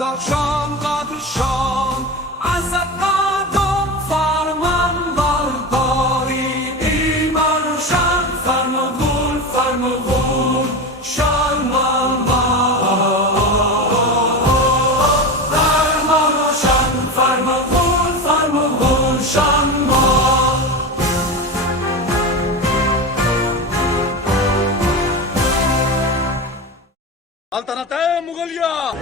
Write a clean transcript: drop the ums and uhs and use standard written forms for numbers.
داداشان قادشان از قدم فرمان برداری ایمانشان فرمگون شان فرمگون شان سلطنت مغولیا